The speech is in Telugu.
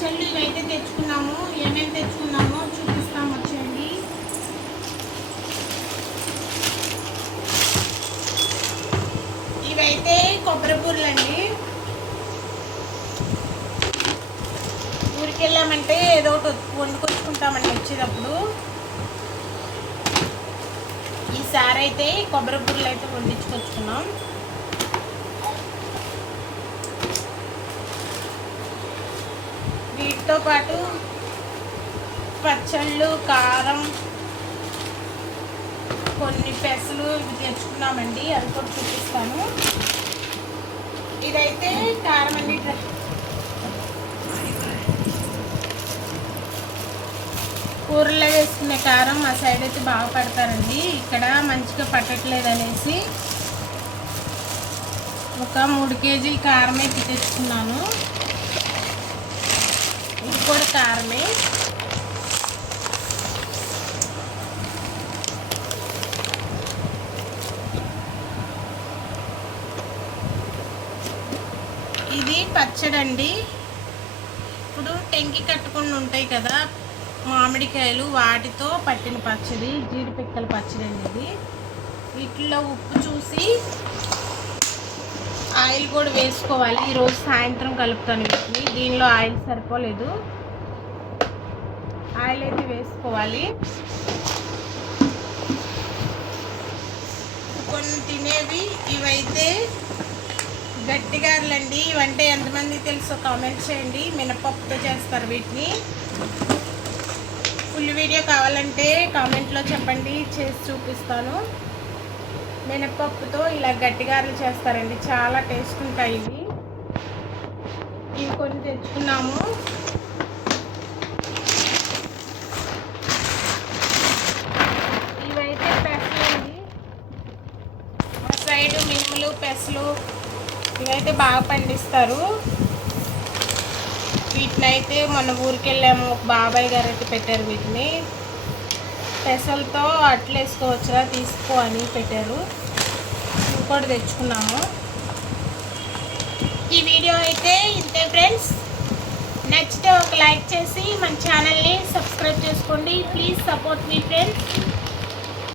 వచ్చండి ఇవైతే తెచ్చుకున్నాము ఏమేమి తెచ్చుకున్నామో చూపిస్తాము వచ్చండి ఇవైతే కొబ్బరి అండి ఊరికి వెళ్ళామంటే ఏదో ఒకటి వండుకొచ్చుకుంటామండి వచ్చేటప్పుడు. ఈసారి అయితే కొబ్బరి పూర్లు అయితే వండించుకొచ్చుకున్నాం. పాటు పచ్చళ్ళు కారం కొన్ని పెసలు ఇవి తెచ్చుకున్నామండి. అవి కూడా చూపిస్తాను. ఇదైతే కారం అండి. కూరలో వేసుకునే కారం మా సైడ్ అయితే బాగా పడతారండి. ఇక్కడ మంచిగా పట్టట్లేదు అనేసి ఒక మూడు కేజీలు కారమే తెచ్చుకున్నాను. కూడా కారమే ఇది పచ్చడండి. ఇప్పుడు టెంకి కట్టుకుండా ఉంటాయి కదా మామిడికాయలు వాటితో పట్టిన పచ్చడి జీడిపిక్కల పచ్చడి అండి ఇది. వీటిలో ఉప్పు చూసి ఆయిల్ కూడా వేసుకోవాలి. ఈరోజు సాయంత్రం కలుపుతాను వీటిని. దీనిలో ఆయిల్ సరిపోలేదు. ఆయిల్ అయితే వేసుకోవాలి. కొన్ని తినేవి ఇవైతే గట్టిగారులండి. ఇవంటే ఎంతమంది తెలుసో కామెంట్ చేయండి. మినపప్పుతో చేస్తారు వీటిని. ఫుల్ వీడియో కావాలంటే కామెంట్లో చెప్పండి. చేసి చూపిస్తాను. మినపప్పుతో ఇలా గట్టిగారులు చేస్తారండి. చాలా టేస్ట్ ఉంటాయి ఇవి. ఇవి కొన్ని తెచ్చుకున్నాము ఇవైతే పెసలు అండి మా సైడ్ మినుములు పెసలు ఇవైతే బాగా పండిస్తారు. వీటిని అయితే మొన్న ఊరికి వెళ్ళాము ఒక బాబాయ్ గారు అయితే పెట్టారు వీటిని. పెసలతో అట్లు వేసుకోవచ్చురా తీసుకో అని పెట్టారు. ఇంకోటి తెచ్చుకున్నాము. ఈ వీడియో అయితే ఇంతే ఫ్రెండ్స్. నెక్స్ట్ ఒక లైక్ చేసి మన ఛానల్ని సబ్స్క్రైబ్ చేసుకోండి. ప్లీజ్ సపోర్ట్ మీ ఫ్రెండ్స్.